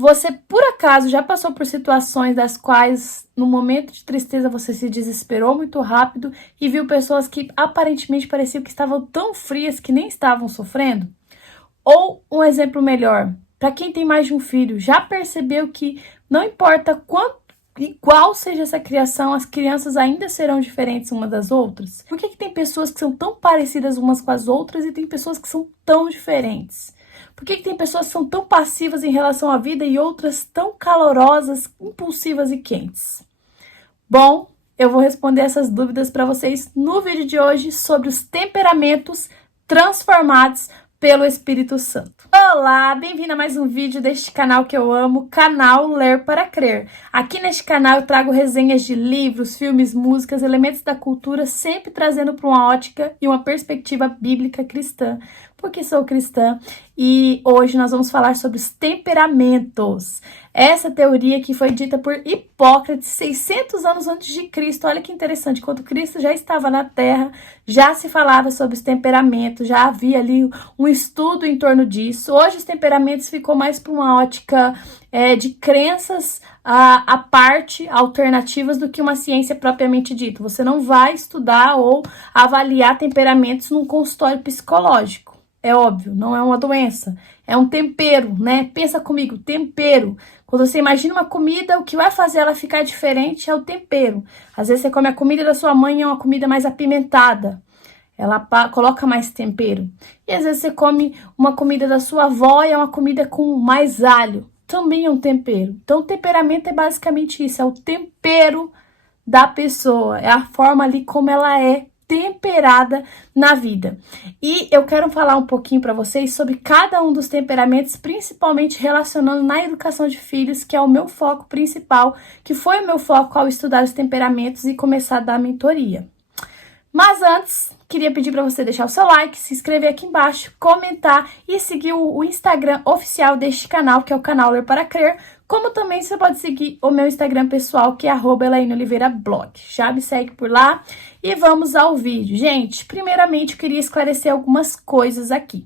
Você, por acaso, já passou por situações das quais, no momento de tristeza, você se desesperou muito rápido e viu pessoas que aparentemente pareciam que estavam tão frias que nem estavam sofrendo? Ou um exemplo melhor, para quem tem mais de um filho, já percebeu que não importa quanto e qual seja essa criação, as crianças ainda serão diferentes umas das outras? Por que tem pessoas que são tão parecidas umas com as outras e tem pessoas que são tão diferentes? Por que tem pessoas que são tão passivas em relação à vida e outras tão calorosas, impulsivas e quentes? Bom, eu vou responder essas dúvidas para vocês no vídeo de hoje sobre os temperamentos transformados pelo Espírito Santo. Olá, bem-vindo a mais um vídeo deste canal que eu amo, canal Ler para Crer. Aqui neste canal eu trago resenhas de livros, filmes, músicas, elementos da cultura, sempre trazendo para uma ótica e uma perspectiva bíblica cristã, porque sou cristã. E hoje nós vamos falar sobre os temperamentos. Essa teoria que foi dita por Hipócrates 600 anos antes de Cristo. Olha que interessante, quando Cristo já estava na Terra, já se falava sobre os temperamentos, já havia ali um estudo em torno disso. Hoje os temperamentos ficou mais para uma ótica de crenças à parte, alternativas, do que uma ciência propriamente dita. Você não vai estudar ou avaliar temperamentos num consultório psicológico. É óbvio, não é uma doença, é um tempero, né? Pensa comigo, tempero. Quando você imagina uma comida, o que vai fazer ela ficar diferente é o tempero. Às vezes você come a comida da sua mãe, é uma comida mais apimentada. Ela coloca mais tempero. E às vezes você come uma comida da sua avó e é uma comida com mais alho. Também é um tempero. Então o temperamento é basicamente isso, é o tempero da pessoa. É a forma ali como ela é temperada na vida. E eu quero falar um pouquinho para vocês sobre cada um dos temperamentos, principalmente relacionando na educação de filhos, que é o meu foco principal, que foi o meu foco ao estudar os temperamentos e começar a dar mentoria. Mas antes, queria pedir para você deixar o seu like, se inscrever aqui embaixo, comentar e seguir o Instagram oficial deste canal, que é o canal Ler para Crer, como também você pode seguir o meu Instagram pessoal, que é @ElainaOliveiraBlog. Já me segue por lá e vamos ao vídeo. Gente, primeiramente eu queria esclarecer algumas coisas aqui.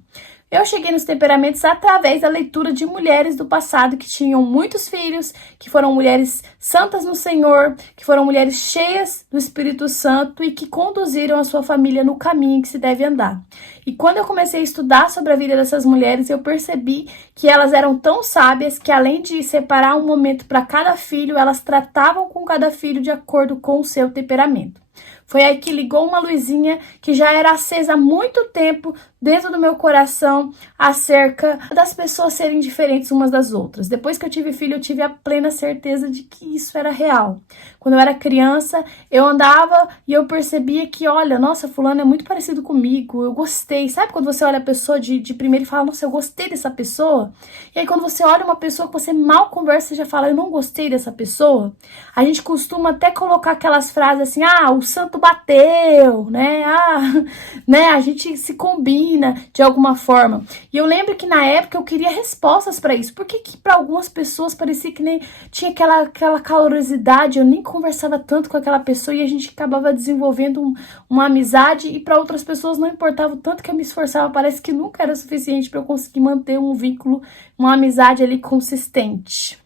Eu cheguei nos temperamentos através da leitura de mulheres do passado que tinham muitos filhos, que foram mulheres santas no Senhor, que foram mulheres cheias do Espírito Santo e que conduziram a sua família no caminho que se deve andar. E quando eu comecei a estudar sobre a vida dessas mulheres, eu percebi que elas eram tão sábias que, além de separar um momento para cada filho, elas tratavam com cada filho de acordo com o seu temperamento. Foi aí que ligou uma luzinha que já era acesa há muito tempo dentro do meu coração acerca das pessoas serem diferentes umas das outras. Depois que eu tive filho, eu tive a plena certeza de que isso era real. Quando eu era criança, eu andava e eu percebia que, olha, nossa, fulano é muito parecido comigo, eu gostei. Sabe quando você olha a pessoa de primeiro e fala, nossa, eu gostei dessa pessoa? E aí quando você olha uma pessoa que você mal conversa, você já fala, eu não gostei dessa pessoa? A gente costuma até colocar aquelas frases assim, o santo bateu, né? Né? A gente se combina de alguma forma. E eu lembro que na época eu queria respostas para isso. Por que para algumas pessoas parecia que nem tinha aquela calorosidade, eu nem conversava tanto com aquela pessoa e a gente acabava desenvolvendo uma amizade, e para outras pessoas não importava o tanto que eu me esforçava, parece que nunca era suficiente para eu conseguir manter um vínculo, uma amizade ali consistente.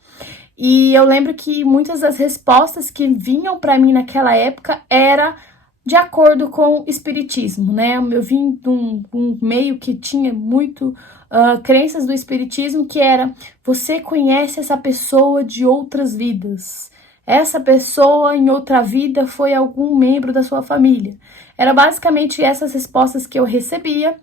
E eu lembro que muitas das respostas que vinham para mim naquela época era de acordo com o espiritismo, né? Eu vim de um meio que tinha muito crenças do espiritismo, que era, você conhece essa pessoa de outras vidas. Essa pessoa em outra vida foi algum membro da sua família. Era basicamente essas respostas que eu recebia.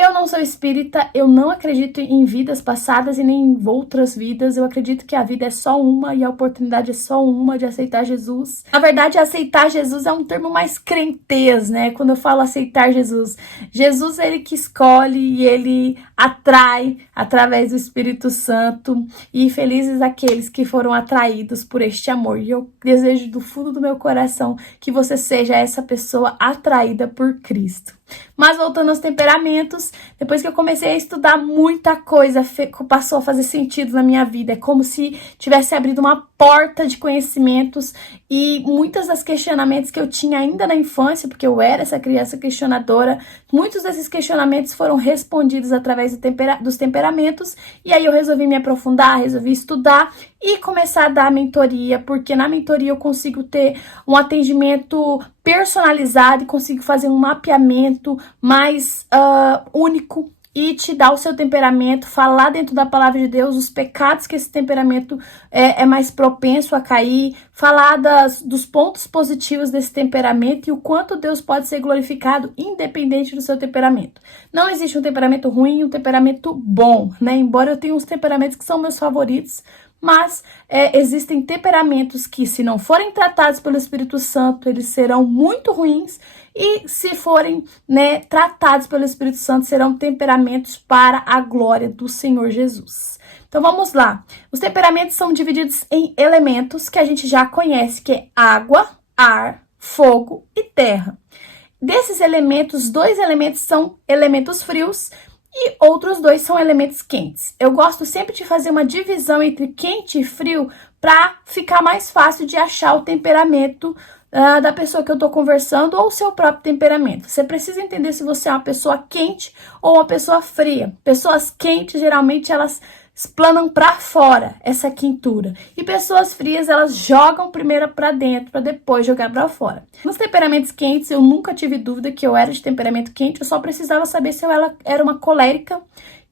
Eu não sou espírita, eu não acredito em vidas passadas e nem em outras vidas. Eu acredito que a vida é só uma e a oportunidade é só uma de aceitar Jesus. Na verdade, aceitar Jesus é um termo mais crentez, né? Quando eu falo aceitar Jesus, Jesus é ele que escolhe e ele atrai através do Espírito Santo. E felizes aqueles que foram atraídos por este amor. E eu desejo do fundo do meu coração que você seja essa pessoa atraída por Cristo. Mas voltando aos temperamentos, depois que eu comecei a estudar, muita coisa passou a fazer sentido na minha vida. É como se tivesse abrido uma porta de conhecimentos e muitos dos questionamentos que eu tinha ainda na infância, porque eu era essa criança questionadora, muitos desses questionamentos foram respondidos através dos temperamentos. E aí eu resolvi me aprofundar, resolvi estudar e começar a dar mentoria, porque na mentoria eu consigo ter um atendimento personalizado e consigo fazer um mapeamento mais único e te dar o seu temperamento, falar dentro da palavra de Deus os pecados que esse temperamento é mais propenso a cair, falar dos pontos positivos desse temperamento e o quanto Deus pode ser glorificado independente do seu temperamento. Não existe um temperamento ruim e um temperamento bom, né? Embora eu tenha uns temperamentos que são meus favoritos, mas existem temperamentos que, se não forem tratados pelo Espírito Santo, eles serão muito ruins, e se forem, né, tratados pelo Espírito Santo, serão temperamentos para a glória do Senhor Jesus. Então vamos lá. Os temperamentos são divididos em elementos que a gente já conhece, que é água, ar, fogo e terra. Desses elementos, 2 elementos são elementos frios, e outros 2 são elementos quentes. Eu gosto sempre de fazer uma divisão entre quente e frio para ficar mais fácil de achar o temperamento da pessoa que eu tô conversando ou o seu próprio temperamento. Você precisa entender se você é uma pessoa quente ou uma pessoa fria. Pessoas quentes, geralmente, elas explanam para fora essa quentura. E pessoas frias, elas jogam primeiro para dentro, para depois jogar para fora. Nos temperamentos quentes, eu nunca tive dúvida que eu era de temperamento quente, eu só precisava saber se eu era uma colérica,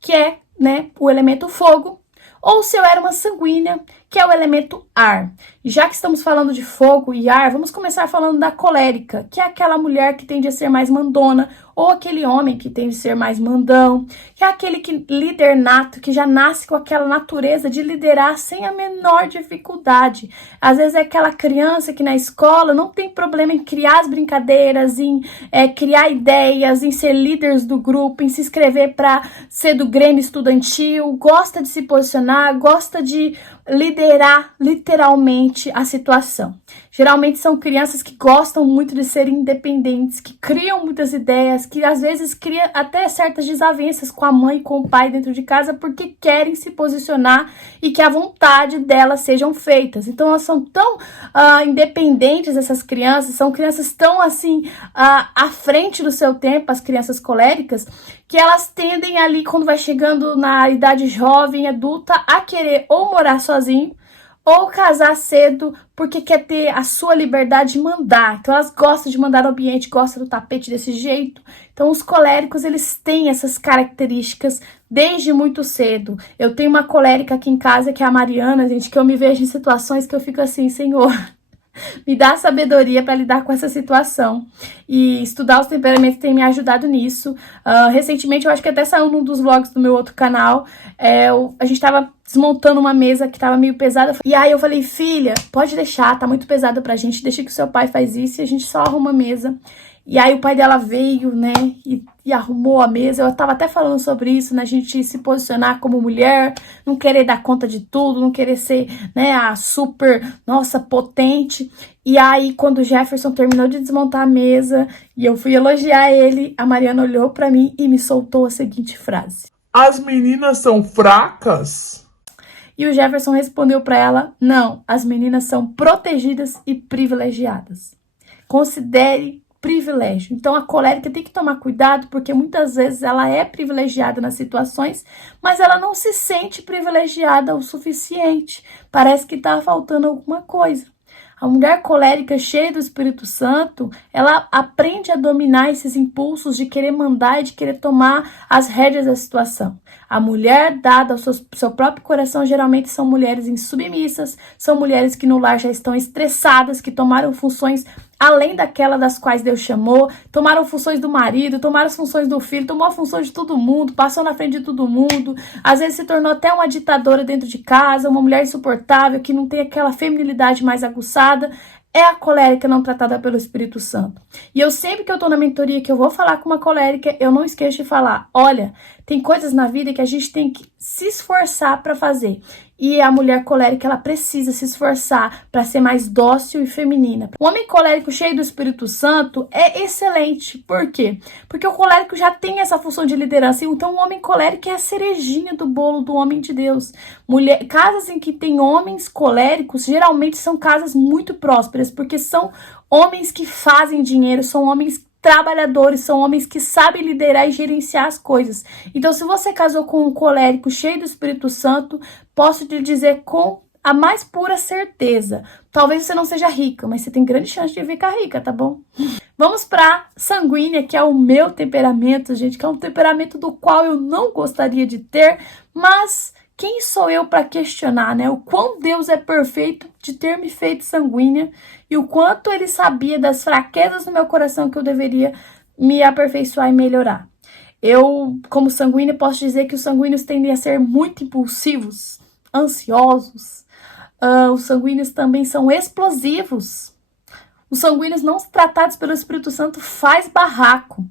que é, né, o elemento fogo, ou se eu era uma sanguínea, que é o elemento ar. E já que estamos falando de fogo e ar, vamos começar falando da colérica, que é aquela mulher que tende a ser mais mandona, ou aquele homem que tende a ser mais mandão, que é aquele líder nato, que já nasce com aquela natureza de liderar sem a menor dificuldade. Às vezes é aquela criança que na escola não tem problema em criar as brincadeiras, em criar ideias, em ser líderes do grupo, em se inscrever para ser do Grêmio Estudantil, gosta de se posicionar, gosta de liderar literalmente a situação. Geralmente são crianças que gostam muito de ser independentes, que criam muitas ideias, que às vezes criam até certas desavenças com a mãe e com o pai dentro de casa porque querem se posicionar e que a vontade delas sejam feitas. Então elas são tão independentes, essas crianças, são crianças tão assim à frente do seu tempo, as crianças coléricas, que elas tendem ali, quando vai chegando na idade jovem, adulta, a querer ou morar sozinho, ou casar cedo, porque quer ter a sua liberdade de mandar. Então elas gostam de mandar no ambiente, gostam do tapete desse jeito. Então os coléricos, eles têm essas características desde muito cedo. Eu tenho uma colérica aqui em casa, que é a Mariana, gente, que eu me vejo em situações que eu fico assim, Senhor, me dá sabedoria para lidar com essa situação. E estudar os temperamentos tem me ajudado nisso. Recentemente, eu acho que até saiu num dos vlogs do meu outro canal, a gente tava desmontando uma mesa que tava meio pesada. E aí eu falei, filha, pode deixar, tá muito pesada pra gente, deixa que o seu pai faz isso e a gente só arruma a mesa. E aí o pai dela veio, né, e arrumou a mesa. Eu tava até falando sobre isso, né, a gente se posicionar como mulher, não querer dar conta de tudo, não querer ser, né, a super, nossa, potente. E aí, quando o Jefferson terminou de desmontar a mesa e eu fui elogiar ele, a Mariana olhou pra mim e me soltou a seguinte frase: as meninas são fracas? E o Jefferson respondeu pra ela: não, as meninas são protegidas e privilegiadas. Considere privilégio. Então a colérica tem que tomar cuidado, porque muitas vezes ela é privilegiada nas situações, mas ela não se sente privilegiada o suficiente. Parece que tá faltando alguma coisa. A mulher colérica, cheia do Espírito Santo, ela aprende a dominar esses impulsos de querer mandar e de querer tomar as rédeas da situação. A mulher dada ao seu próprio coração geralmente são mulheres insubmissas, são mulheres que no lar já estão estressadas, que tomaram funções além daquela das quais Deus chamou, tomaram funções do marido, tomaram as funções do filho, tomou a função de todo mundo, passou na frente de todo mundo, às vezes se tornou até uma ditadora dentro de casa, uma mulher insuportável, que não tem aquela feminilidade mais aguçada. É a colérica não tratada pelo Espírito Santo. E eu sempre que eu tô na mentoria, que eu vou falar com uma colérica, eu não esqueço de falar, olha, tem coisas na vida que a gente tem que se esforçar para fazer. E a mulher colérica, ela precisa se esforçar para ser mais dócil e feminina. O homem colérico cheio do Espírito Santo é excelente. Por quê? Porque o colérico já tem essa função de liderança. Então, o homem colérico é a cerejinha do bolo do homem de Deus. Casas em que tem homens coléricos, geralmente são casas muito prósperas, porque são homens que fazem dinheiro, são homens trabalhadores, são homens que sabem liderar e gerenciar as coisas. Então, se você casou com um colérico cheio do Espírito Santo, posso te dizer com a mais pura certeza, talvez você não seja rica, mas você tem grande chance de ficar rica, tá bom? Vamos pra sanguínea, que é o meu temperamento, gente, que é um temperamento do qual eu não gostaria de ter, mas quem sou eu para questionar, né? O quão Deus é perfeito de ter me feito sanguínea e o quanto Ele sabia das fraquezas no meu coração que eu deveria me aperfeiçoar e melhorar. Eu, como sanguínea, posso dizer que os sanguíneos tendem a ser muito impulsivos, ansiosos. Os sanguíneos também são explosivos. Os sanguíneos não tratados pelo Espírito Santo faz barraco.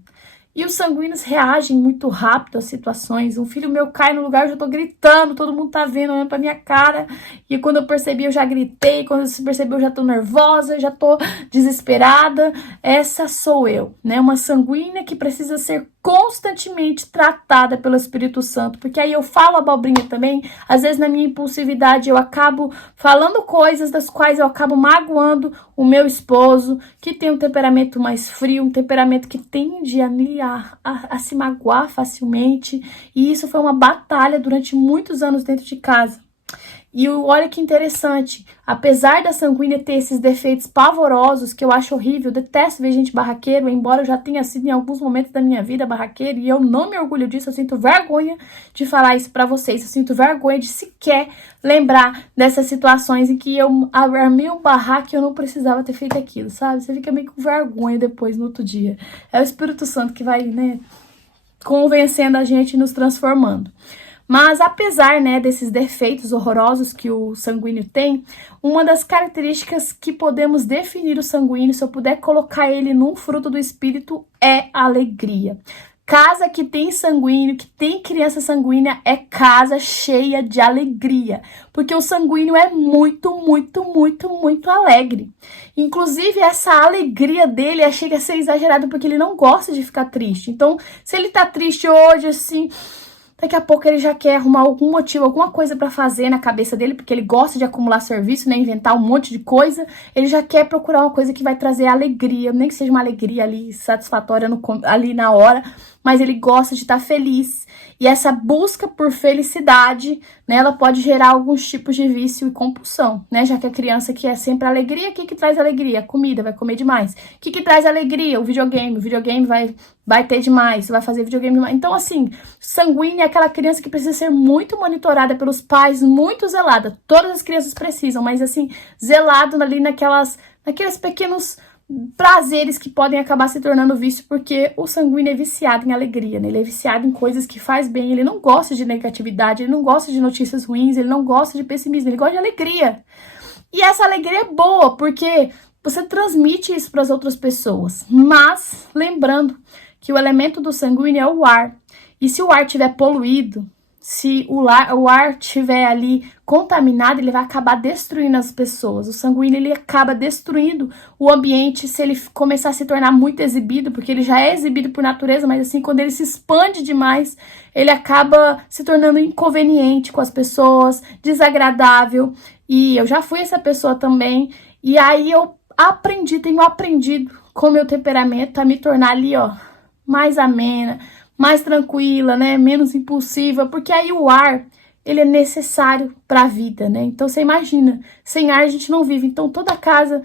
E os sanguíneos reagem muito rápido às situações. Um filho meu cai no lugar, eu já tô gritando, todo mundo tá vendo, olhando pra minha cara. E quando eu percebi, eu já gritei. Quando eu percebi, eu já tô nervosa, já tô desesperada. Essa sou eu, né? Uma sanguínea que precisa ser constantemente tratada pelo Espírito Santo. Porque aí eu falo abobrinha também. Às vezes, na minha impulsividade, eu acabo falando coisas das quais eu acabo magoando o meu esposo, que tem um temperamento mais frio, um temperamento que tende a se magoar facilmente. E isso foi uma batalha durante muitos anos dentro de casa. E olha que interessante, apesar da sanguínea ter esses defeitos pavorosos, que eu acho horrível, eu detesto ver gente barraqueiro, embora eu já tenha sido em alguns momentos da minha vida barraqueiro, e eu não me orgulho disso, eu sinto vergonha de falar isso pra vocês, eu sinto vergonha de sequer lembrar dessas situações em que eu armei um barraco e eu não precisava ter feito aquilo, sabe? Você fica meio com vergonha depois, no outro dia. É o Espírito Santo que vai, né, convencendo a gente e nos transformando. Mas apesar, né, desses defeitos horrorosos que o sanguíneo tem, uma das características que podemos definir o sanguíneo, se eu puder colocar ele num fruto do espírito, é a alegria. Casa que tem sanguíneo, que tem criança sanguínea, é casa cheia de alegria. Porque o sanguíneo é muito, muito, muito, muito alegre. Inclusive, essa alegria dele chega a ser exagerada porque ele não gosta de ficar triste. Então, se ele tá triste hoje, assim, daqui a pouco ele já quer arrumar algum motivo, alguma coisa pra fazer na cabeça dele, porque ele gosta de acumular serviço, né, inventar um monte de coisa. Ele já quer procurar uma coisa que vai trazer alegria, nem que seja uma alegria ali satisfatória ali na hora, mas ele gosta de estar feliz. E essa busca por felicidade, né, ela pode gerar alguns tipos de vício e compulsão, né? Já que a criança quer sempre alegria, o que traz alegria? Comida, vai comer demais. O que traz alegria? O videogame vai ter demais, vai fazer videogame demais. Então, assim, sanguínea é aquela criança que precisa ser muito monitorada pelos pais, muito zelada. Todas as crianças precisam, mas assim, zelado ali naqueles pequenos prazeres que podem acabar se tornando vício, porque o sanguíneo é viciado em alegria, né? Ele é viciado em coisas que faz bem, ele não gosta de negatividade, ele não gosta de notícias ruins, ele não gosta de pessimismo, ele gosta de alegria. E essa alegria é boa, porque você transmite isso para as outras pessoas, mas lembrando que o elemento do sanguíneo é o ar, e se o ar estiver poluído, se o ar estiver ali contaminado, ele vai acabar destruindo as pessoas. O sanguíneo, ele acaba destruindo o ambiente se ele começar a se tornar muito exibido, porque ele já é exibido por natureza, mas assim, quando ele se expande demais, ele acaba se tornando inconveniente com as pessoas, desagradável. E eu já fui essa pessoa também, e aí eu tenho aprendido com o meu temperamento a me tornar ali, ó, mais amena, mais tranquila, né, menos impulsiva, porque aí o ar, ele é necessário para a vida, né? Então você imagina, sem ar a gente não vive. Então toda casa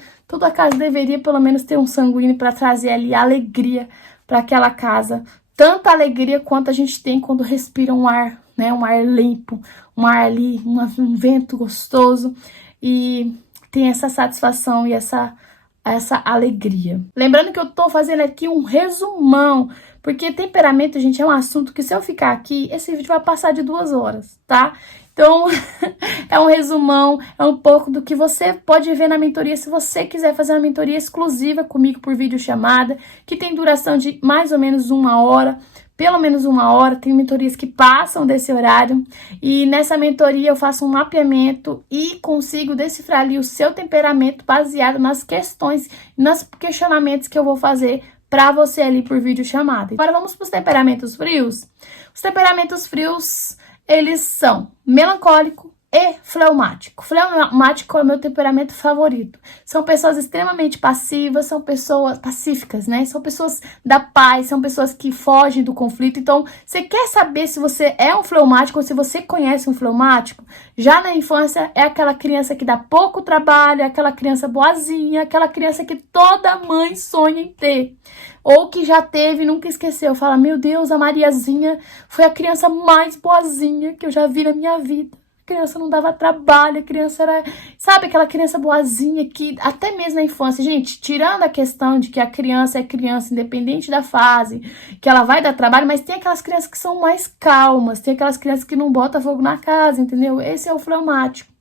deveria pelo menos ter um sanguíneo para trazer ali alegria para aquela casa, tanta alegria quanto a gente tem quando respira um ar, né, um ar limpo, um ar ali, um vento gostoso, e tem essa satisfação e essa alegria. Lembrando que eu tô fazendo aqui um resumão, porque temperamento, gente, é um assunto que se eu ficar aqui, esse vídeo vai passar de 2 horas, tá? Então, é um resumão, é um pouco do que você pode ver na mentoria, se você quiser fazer uma mentoria exclusiva comigo por videochamada, que tem duração de mais ou menos 1 hora, pelo menos 1 hora. Tem mentorias que passam desse horário. E nessa mentoria eu faço um mapeamento e consigo decifrar ali o seu temperamento baseado nas questões, nos questionamentos que eu vou fazer para você ali por videochamada. Agora vamos para os temperamentos frios. Os temperamentos frios, eles são melancólico e fleumático. Fleumático é o meu temperamento favorito. São pessoas extremamente passivas, são pessoas pacíficas, né? São pessoas da paz, são pessoas que fogem do conflito. Então, você quer saber se você é um fleumático ou se você conhece um fleumático? Já na infância, é aquela criança que dá pouco trabalho, é aquela criança boazinha, aquela criança que toda mãe sonha em ter. Ou que já teve e nunca esqueceu. Fala, meu Deus, a Mariazinha foi a criança mais boazinha que eu já vi na minha vida. A criança não dava trabalho, a criança era... Sabe, aquela criança boazinha que até mesmo na infância... Gente, tirando a questão de que a criança é criança, independente da fase, que ela vai dar trabalho, mas tem aquelas crianças que são mais calmas, tem aquelas crianças que não botam fogo na casa, entendeu? Esse é o fleumático.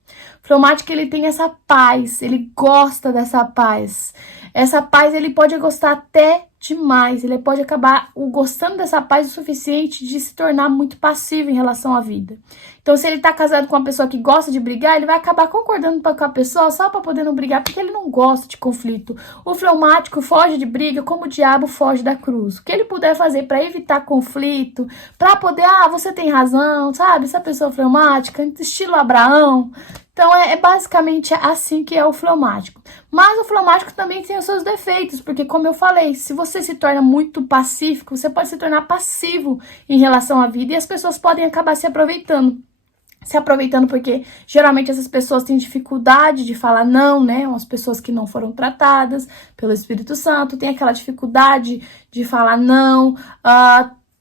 O fleumático, ele tem essa paz, ele gosta dessa paz. Essa paz, ele pode gostar até demais, ele pode acabar gostando dessa paz o suficiente de se tornar muito passivo em relação à vida. Então, se ele tá casado com uma pessoa que gosta de brigar, ele vai acabar concordando com a pessoa só para poder não brigar, porque ele não gosta de conflito. O fleumático foge de briga como o diabo foge da cruz. O que ele puder fazer para evitar conflito, para poder, você tem razão, sabe? Essa pessoa fleumática, estilo Abraão. Então, é basicamente assim que é o fleumático. Mas o fleumático também tem os seus defeitos, porque, como eu falei, se você se torna muito pacífico, você pode se tornar passivo em relação à vida e as pessoas podem acabar se aproveitando. Se aproveitando porque, geralmente, essas pessoas têm dificuldade de falar não, né? Umas pessoas que não foram tratadas pelo Espírito Santo, têm aquela dificuldade de falar não,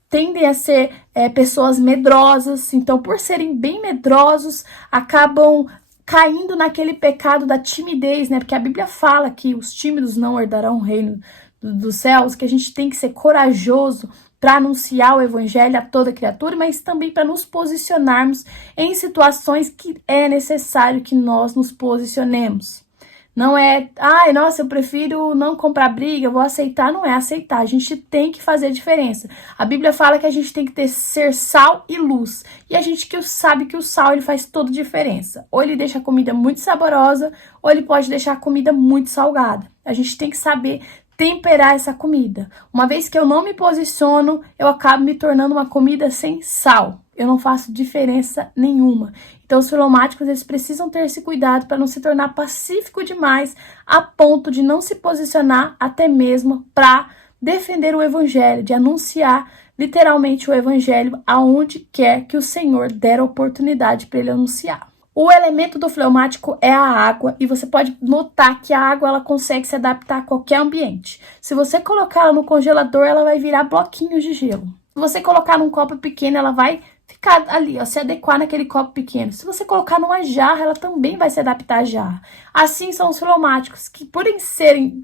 tendem a ser pessoas medrosas. Então, por serem bem medrosos, acabam caindo naquele pecado da timidez, né? Porque a Bíblia fala que os tímidos não herdarão o reino dos céus, que a gente tem que ser corajoso para anunciar o evangelho a toda criatura, mas também para nos posicionarmos em situações que é necessário que nós nos posicionemos. Não é, nossa, eu prefiro não comprar briga, eu vou aceitar. Não é aceitar, a gente tem que fazer a diferença. A Bíblia fala que a gente tem que ser sal e luz. E a gente sabe que o sal, ele faz toda a diferença. Ou ele deixa a comida muito saborosa, ou ele pode deixar a comida muito salgada. A gente tem que saber temperar essa comida. Uma vez que eu não me posiciono, eu acabo me tornando uma comida sem sal. Eu não faço diferença nenhuma. Então, os fleumáticos, eles precisam ter esse cuidado para não se tornar pacífico demais a ponto de não se posicionar até mesmo para defender o evangelho, de anunciar literalmente o evangelho aonde quer que o Senhor der a oportunidade para ele anunciar. O elemento do fleumático é a água, e você pode notar que a água, ela consegue se adaptar a qualquer ambiente. Se você colocar ela no congelador, ela vai virar bloquinhos de gelo. Se você colocar num copo pequeno, ela vai ficar ali, se adequar naquele copo pequeno. Se você colocar numa jarra, ela também vai se adaptar à jarra. Assim são os fleumáticos, que por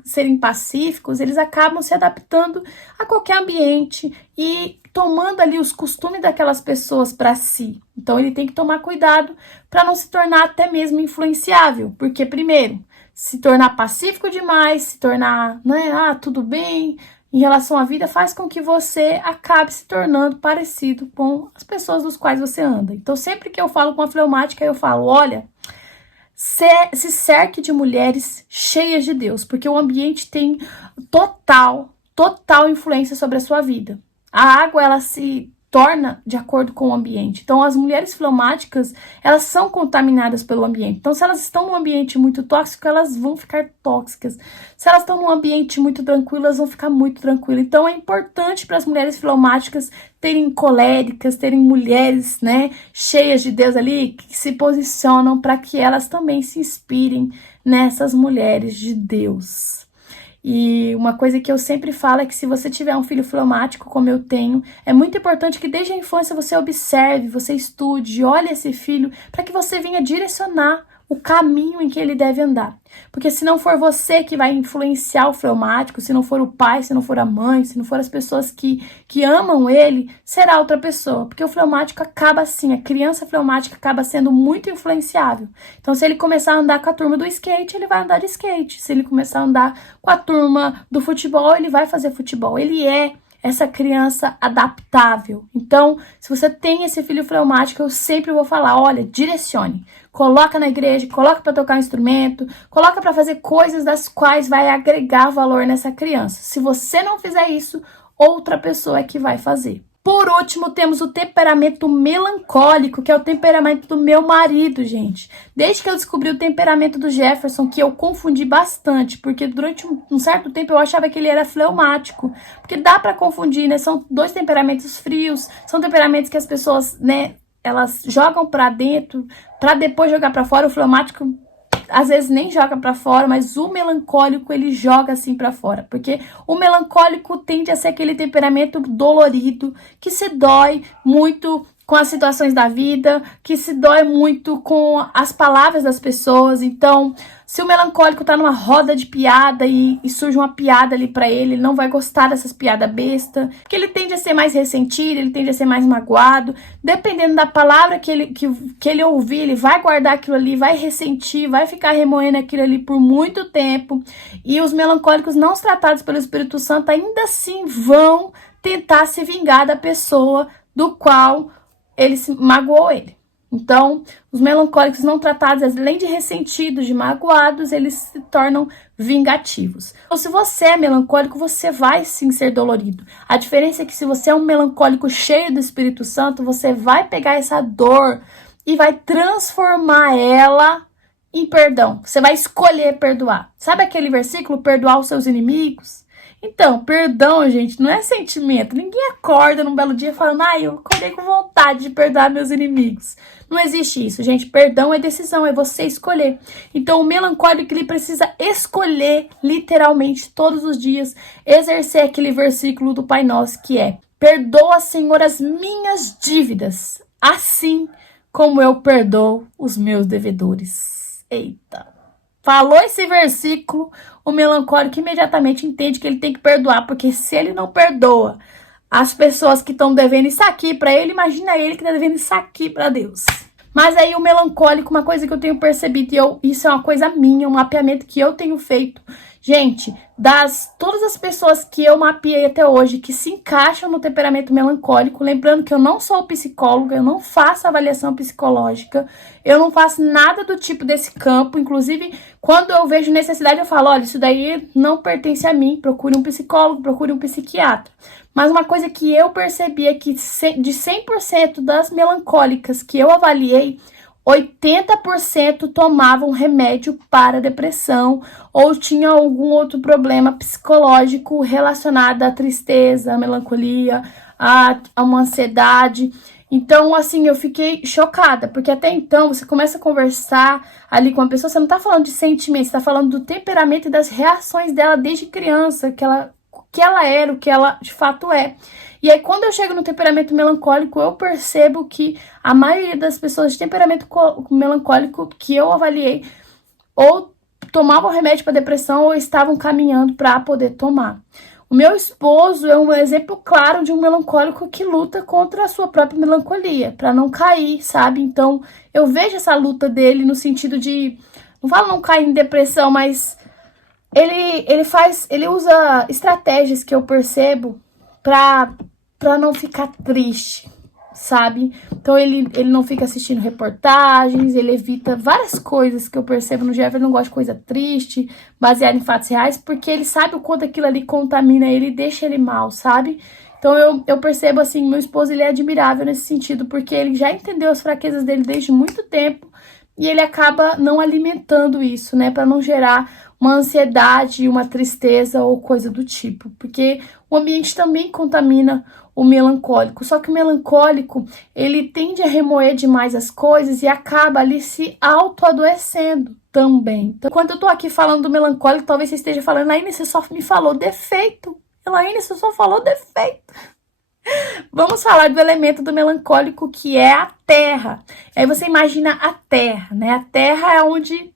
serem pacíficos, eles acabam se adaptando a qualquer ambiente e tomando ali os costumes daquelas pessoas para si. Então, ele tem que tomar cuidado para não se tornar até mesmo influenciável. Porque, primeiro, se tornar pacífico demais, se tornar, tudo bem, em relação à vida, faz com que você acabe se tornando parecido com as pessoas dos quais você anda. Então, sempre que eu falo com a fleumática, eu falo, olha, se cerque de mulheres cheias de Deus, porque o ambiente tem total influência sobre a sua vida. A água, ela se torna de acordo com o ambiente. Então, as mulheres fleumáticas, elas são contaminadas pelo ambiente. Então, se elas estão num ambiente muito tóxico, elas vão ficar tóxicas. Se elas estão num ambiente muito tranquilo, elas vão ficar muito tranquilas. Então, é importante para as mulheres fleumáticas terem coléricas, terem mulheres, cheias de Deus ali, que se posicionam para que elas também se inspirem nessas mulheres de Deus. E uma coisa que eu sempre falo é que se você tiver um filho fleumático, como eu tenho, é muito importante que desde a infância você observe, você estude, olhe esse filho, para que você venha direcionar o caminho em que ele deve andar. Porque se não for você que vai influenciar o fleumático, se não for o pai, se não for a mãe, se não for as pessoas que amam ele, será outra pessoa. Porque o fleumático acaba assim, a criança fleumática acaba sendo muito influenciável. Então, se ele começar a andar com a turma do skate, ele vai andar de skate. Se ele começar a andar com a turma do futebol, ele vai fazer futebol. Ele é essa criança adaptável. Então, se você tem esse filho fleumático, eu sempre vou falar, olha, direcione. Coloca na igreja, coloca para tocar um instrumento, coloca para fazer coisas das quais vai agregar valor nessa criança. Se você não fizer isso, outra pessoa é que vai fazer. Por último, temos o temperamento melancólico, que é o temperamento do meu marido, gente. Desde que eu descobri o temperamento do Jefferson, que eu confundi bastante, porque durante um certo tempo eu achava que ele era fleumático. Porque dá pra confundir, né? São dois temperamentos frios, são temperamentos que as pessoas, né, elas jogam pra dentro, pra depois jogar pra fora. O fleumático às vezes nem joga pra fora, mas o melancólico ele joga assim pra fora, porque o melancólico tende a ser aquele temperamento dolorido, que se dói muito com as situações da vida, que se dói muito com as palavras das pessoas. Então, se o melancólico tá numa roda de piada e surge uma piada ali pra ele, ele não vai gostar dessas piadas besta, porque ele tende a ser mais ressentido, ele tende a ser mais magoado. Dependendo da palavra que ele ouvir, ele vai guardar aquilo ali, vai ressentir, vai ficar remoendo aquilo ali por muito tempo. E os melancólicos não tratados pelo Espírito Santo ainda assim vão tentar se vingar da pessoa do qual ele se magoou ele. Então, os melancólicos não tratados, além de ressentidos, de magoados, eles se tornam vingativos. Então, se você é melancólico, você vai sim ser dolorido. A diferença é que se você é um melancólico cheio do Espírito Santo, você vai pegar essa dor e vai transformar ela em perdão. Você vai escolher perdoar. Sabe aquele versículo, perdoar os seus inimigos? Então, perdão, gente, não é sentimento. Ninguém acorda num belo dia falando, eu acordei com vontade de perdoar meus inimigos. Não existe isso, gente. Perdão é decisão, é você escolher. Então, o melancólico, ele precisa escolher, literalmente, todos os dias, exercer aquele versículo do Pai Nosso, que é: perdoa, Senhor, as minhas dívidas, assim como eu perdoo os meus devedores. Eita! Falou esse versículo, o melancólico imediatamente entende que ele tem que perdoar, porque se ele não perdoa as pessoas que estão devendo isso aqui para ele, imagina ele que está devendo isso aqui para Deus. Mas aí o melancólico, uma coisa que eu tenho percebido, e isso é uma coisa minha, um mapeamento que eu tenho feito. Gente, todas as pessoas que eu mapeei até hoje, que se encaixam no temperamento melancólico, lembrando que eu não sou psicóloga, eu não faço avaliação psicológica, eu não faço nada do tipo desse campo. Inclusive, quando eu vejo necessidade, eu falo, olha, isso daí não pertence a mim, procure um psicólogo, procure um psiquiatra. Mas uma coisa que eu percebi é que de 100% das melancólicas que eu avaliei, 80% tomavam remédio para depressão ou tinha algum outro problema psicológico relacionado à tristeza, à melancolia, a uma ansiedade. Então, assim, eu fiquei chocada, porque até então você começa a conversar ali com a pessoa, você não tá falando de sentimentos, você tá falando do temperamento e das reações dela desde criança, que ela era, o que ela de fato é. E aí, quando eu chego no temperamento melancólico, eu percebo que a maioria das pessoas de temperamento melancólico que eu avaliei ou tomavam remédio para depressão ou estavam caminhando para poder tomar. O meu esposo é um exemplo claro de um melancólico que luta contra a sua própria melancolia, para não cair, sabe? Então, eu vejo essa luta dele no sentido de, não falo não cair em depressão, mas ele usa estratégias que eu percebo para não ficar triste, sabe? Então ele não fica assistindo reportagens, ele evita várias coisas que eu percebo no Jefferson. Ele não gosta de coisa triste, baseada em fatos reais, porque ele sabe o quanto aquilo ali contamina ele e deixa ele mal, sabe? Então eu percebo assim, meu esposo, ele é admirável nesse sentido, porque ele já entendeu as fraquezas dele desde muito tempo e ele acaba não alimentando isso, né? Para não gerar uma ansiedade, uma tristeza ou coisa do tipo, porque o ambiente também contamina o melancólico, só que o melancólico, ele tende a remoer demais as coisas e acaba ali se auto-adoecendo também. Então, quando eu tô aqui falando do melancólico, talvez você esteja falando, Laine, você só me falou defeito. Laine, você só falou defeito. Vamos falar do elemento do melancólico, que é a terra. Aí você imagina a terra, né? A terra é onde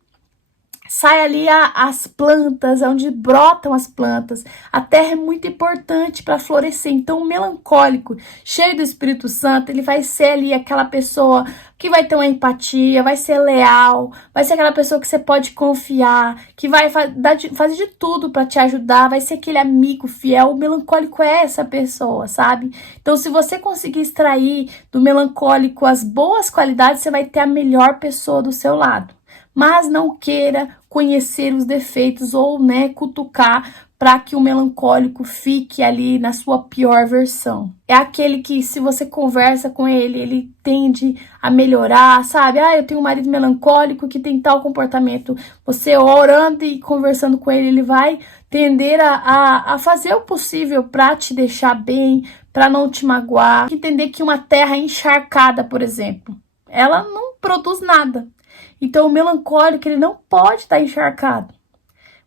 sai ali as plantas, onde brotam as plantas. A terra é muito importante para florescer. Então, o melancólico, cheio do Espírito Santo, ele vai ser ali aquela pessoa que vai ter uma empatia, vai ser leal, vai ser aquela pessoa que você pode confiar, que vai fazer de tudo pra te ajudar, vai ser aquele amigo fiel. O melancólico é essa pessoa, sabe? Então, se você conseguir extrair do melancólico as boas qualidades, você vai ter a melhor pessoa do seu lado. Mas não queira conhecer os defeitos ou, né, cutucar para que o melancólico fique ali na sua pior versão. É aquele que, se você conversa com ele, ele tende a melhorar, sabe? Eu tenho um marido melancólico que tem tal comportamento. Você orando e conversando com ele, ele vai tender a fazer o possível para te deixar bem, para não te magoar. Entender que uma terra encharcada, por exemplo, ela não produz nada. Então, o melancólico, ele não pode estar encharcado.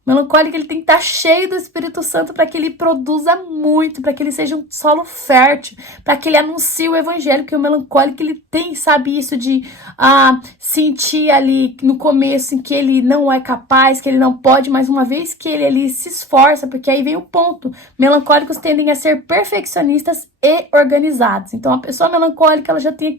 O melancólico, ele tem que estar cheio do Espírito Santo para que ele produza muito, para que ele seja um solo fértil, para que ele anuncie o evangelho, que o melancólico, ele tem, sabe, isso de sentir ali no começo em que ele não é capaz, que ele não pode, mas uma vez que ele se esforça, porque aí vem o ponto. Melancólicos tendem a ser perfeccionistas e organizados. Então, a pessoa melancólica, ela já tem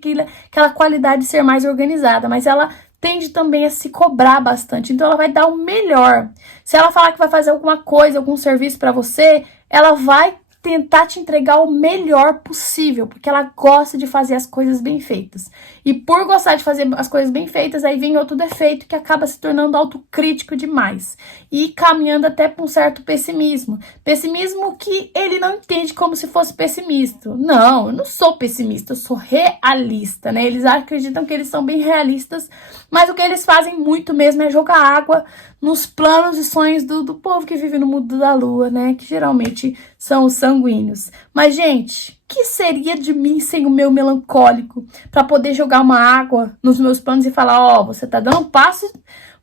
aquela qualidade de ser mais organizada, mas ela tende também a se cobrar bastante, então ela vai dar o melhor. Se ela falar que vai fazer alguma coisa, algum serviço para você, ela vai tentar te entregar o melhor possível, porque ela gosta de fazer as coisas bem feitas. E por gostar de fazer as coisas bem feitas, aí vem outro defeito que acaba se tornando autocrítico demais e caminhando até para um certo pessimismo. Pessimismo que ele não entende como se fosse pessimista. Não, eu não sou pessimista, eu sou realista, né? Eles acreditam que eles são bem realistas, mas o que eles fazem muito mesmo é jogar água nos planos e sonhos do povo que vive no mundo da lua, né? Que geralmente são os sanguíneos. Mas, gente, o que seria de mim sem o meu melancólico para poder jogar uma água nos meus planos e falar, você tá dando um passo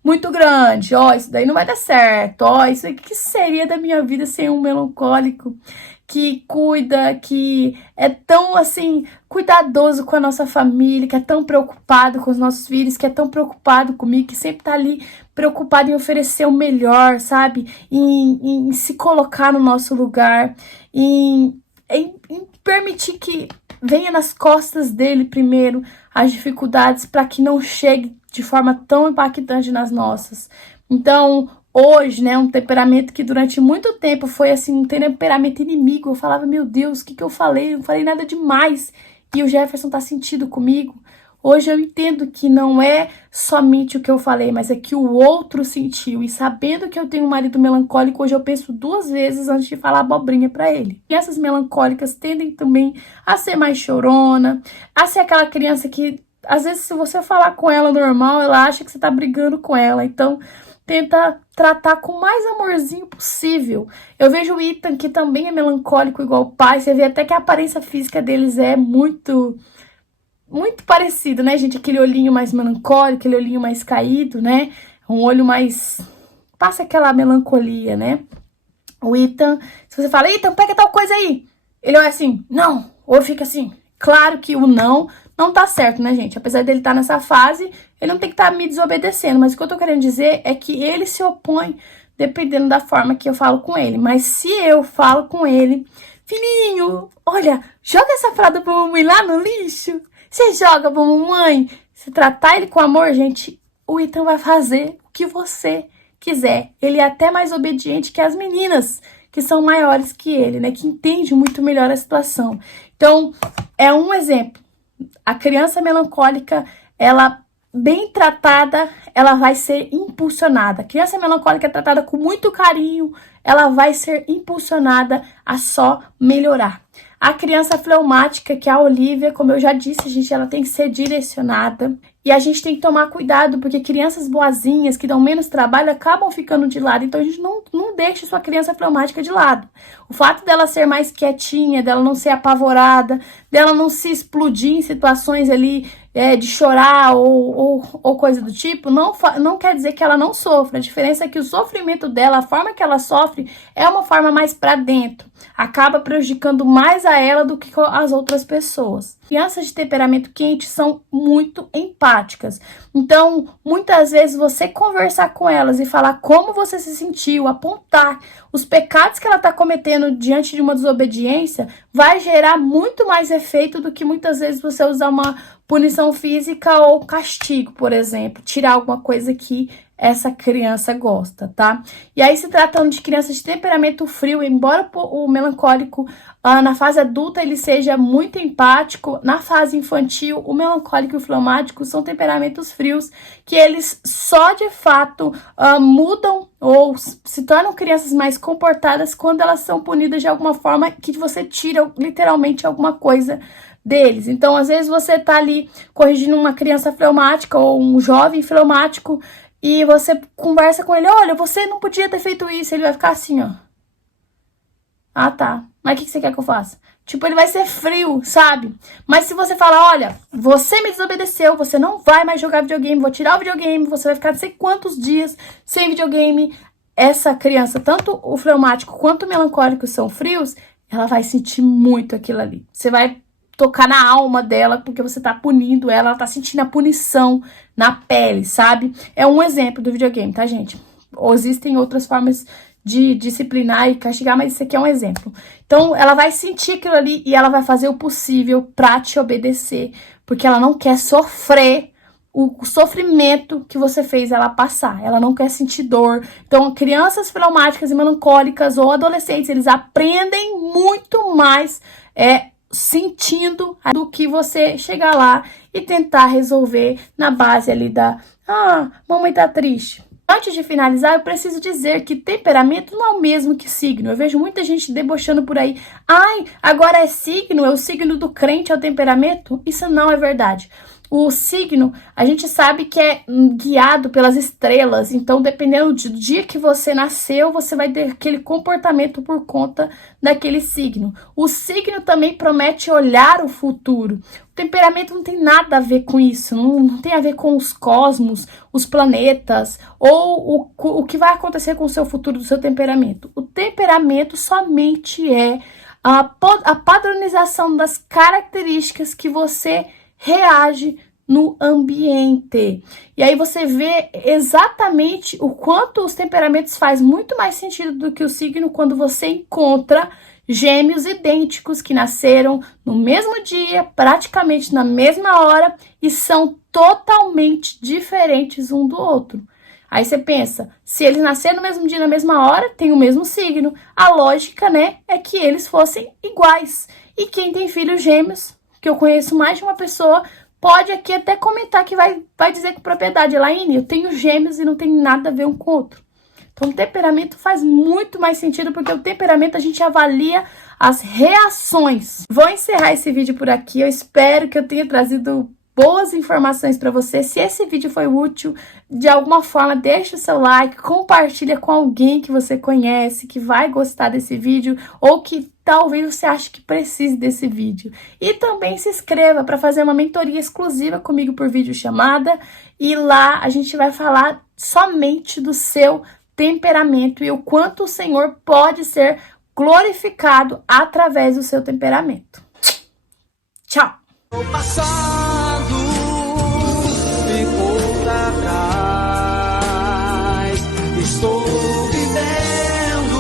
muito grande, isso daí não vai dar certo, isso aí, o que seria da minha vida sem um melancólico que cuida, que é tão, assim, cuidadoso com a nossa família, que é tão preocupado com os nossos filhos, que é tão preocupado comigo, que sempre tá ali preocupado em oferecer o melhor, sabe? Em se colocar no nosso lugar, em permitir que venha nas costas dele primeiro as dificuldades para que não chegue de forma tão impactante nas nossas. Então, hoje, né, um temperamento que durante muito tempo foi assim, um temperamento inimigo. Eu falava, meu Deus, o que eu falei? Eu não falei nada demais. E o Jefferson tá sentindo comigo. Hoje eu entendo que não é somente o que eu falei, mas é que o outro sentiu. E sabendo que eu tenho um marido melancólico, hoje eu penso 2 vezes antes de falar abobrinha pra ele. E essas melancólicas tendem também a ser mais chorona, a ser aquela criança que, às vezes, se você falar com ela normal, ela acha que você tá brigando com ela. Então, tenta tratar com o mais amorzinho possível. Eu vejo o Ethan, que também é melancólico igual o pai. Você vê até que a aparência física deles é muito parecido, né, gente? Aquele olhinho mais melancólico, aquele olhinho mais caído, né? Um olho mais... passa aquela melancolia, né? O Ethan, se você fala, Ethan, pega tal coisa aí. Ele olha assim, não. Ou fica assim. Claro que o não tá certo, né, gente? Apesar dele estar nessa fase, ele não tem que estar me desobedecendo. Mas o que eu tô querendo dizer é que ele se opõe dependendo da forma que eu falo com ele. Mas se eu falo com ele, filhinho, olha, joga essa fralda pra mamãe lá no lixo. Você joga pra mamãe. Se tratar ele com amor, gente, o Ethan vai fazer o que você quiser. Ele é até mais obediente que as meninas, que são maiores que ele, né? Que entende muito melhor a situação. Então, é um exemplo. A criança melancólica, ela bem tratada, ela vai ser impulsionada. A criança melancólica tratada com muito carinho, ela vai ser impulsionada a só melhorar. A criança fleumática, que é a Olivia, como eu já disse, gente, ela tem que ser direcionada. E a gente tem que tomar cuidado, porque crianças boazinhas, que dão menos trabalho, acabam ficando de lado. Então, a gente não deixa sua criança fleumática de lado. O fato dela ser mais quietinha, dela não ser apavorada, dela não se explodir em situações ali de chorar ou coisa do tipo, não quer dizer que ela não sofra. A diferença é que o sofrimento dela, a forma que ela sofre, é uma forma mais pra dentro. Acaba prejudicando mais a ela do que as outras pessoas. Crianças de temperamento quente são muito empáticas. Então, muitas vezes, você conversar com elas e falar como você se sentiu, apontar os pecados que ela está cometendo diante de uma desobediência, vai gerar muito mais efeito do que muitas vezes você usar uma punição física ou castigo, por exemplo, tirar alguma coisa que essa criança gosta, tá? E aí, se tratando de crianças de temperamento frio, embora o melancólico na fase adulta ele seja muito empático, na fase infantil, o melancólico e o fleumático são temperamentos frios que eles só de fato mudam ou se tornam crianças mais comportadas quando elas são punidas de alguma forma que você tira literalmente alguma coisa deles. Então, às vezes você tá ali corrigindo uma criança fleumática ou um jovem fleumático e você conversa com ele, olha, você não podia ter feito isso. Ele vai ficar assim, ó. Ah, tá. Mas o que você quer que eu faça? Tipo, ele vai ser frio, sabe? Mas se você falar, olha, você me desobedeceu, você não vai mais jogar videogame, vou tirar o videogame, você vai ficar não sei quantos dias sem videogame. Essa criança, tanto o fleumático quanto o melancólico são frios, ela vai sentir muito aquilo ali. Você vai tocar na alma dela, porque você tá punindo ela tá sentindo a punição na pele, sabe? É um exemplo do videogame, tá, gente? Ou existem outras formas de disciplinar e castigar, mas isso aqui é um exemplo. Então, ela vai sentir aquilo ali e ela vai fazer o possível pra te obedecer, porque ela não quer sofrer o sofrimento que você fez ela passar. Ela não quer sentir dor. Então, crianças fleumáticas e melancólicas ou adolescentes, eles aprendem muito mais sentindo do que você chegar lá e tentar resolver na base ali mamãe tá triste. Antes de finalizar, eu preciso dizer que temperamento não é o mesmo que signo. Eu vejo muita gente debochando por aí. Ai, agora é signo, é o signo do crente, é o temperamento? Isso não é verdade. O signo, a gente sabe que é guiado pelas estrelas, então dependendo do dia que você nasceu, você vai ter aquele comportamento por conta daquele signo. O signo também promete olhar o futuro. O temperamento não tem nada a ver com isso, não tem a ver com os cosmos, os planetas, ou o que vai acontecer com o seu futuro, do seu temperamento. O temperamento somente é a padronização das características que você reage no ambiente. E aí você vê exatamente o quanto os temperamentos faz muito mais sentido do que o signo quando você encontra gêmeos idênticos que nasceram no mesmo dia, praticamente na mesma hora e são totalmente diferentes um do outro. Aí você pensa, se eles nasceram no mesmo dia, na mesma hora, tem o mesmo signo. A lógica, né, é que eles fossem iguais. E quem tem filhos gêmeos, que eu conheço mais de uma pessoa, pode aqui até comentar que vai dizer com propriedade, Elaine, eu tenho gêmeos e não tem nada a ver um com o outro. Então, o temperamento faz muito mais sentido, porque o temperamento a gente avalia as reações. Vou encerrar esse vídeo por aqui, eu espero que eu tenha trazido boas informações para você. Se esse vídeo foi útil, de alguma forma, deixa o seu like, compartilha com alguém que você conhece, que vai gostar desse vídeo, ou que talvez você ache que precise desse vídeo. E também se inscreva para fazer uma mentoria exclusiva comigo por videochamada, e lá a gente vai falar somente do seu temperamento e o quanto o Senhor pode ser glorificado através do seu temperamento. Tchau! Ficou pra trás. Estou vivendo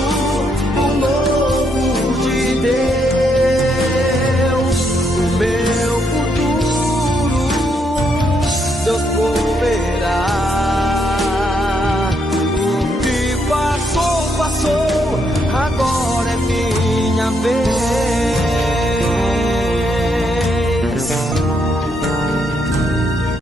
o novo de Deus. O meu futuro Deus proverá. O que passou, passou. Agora é minha vez.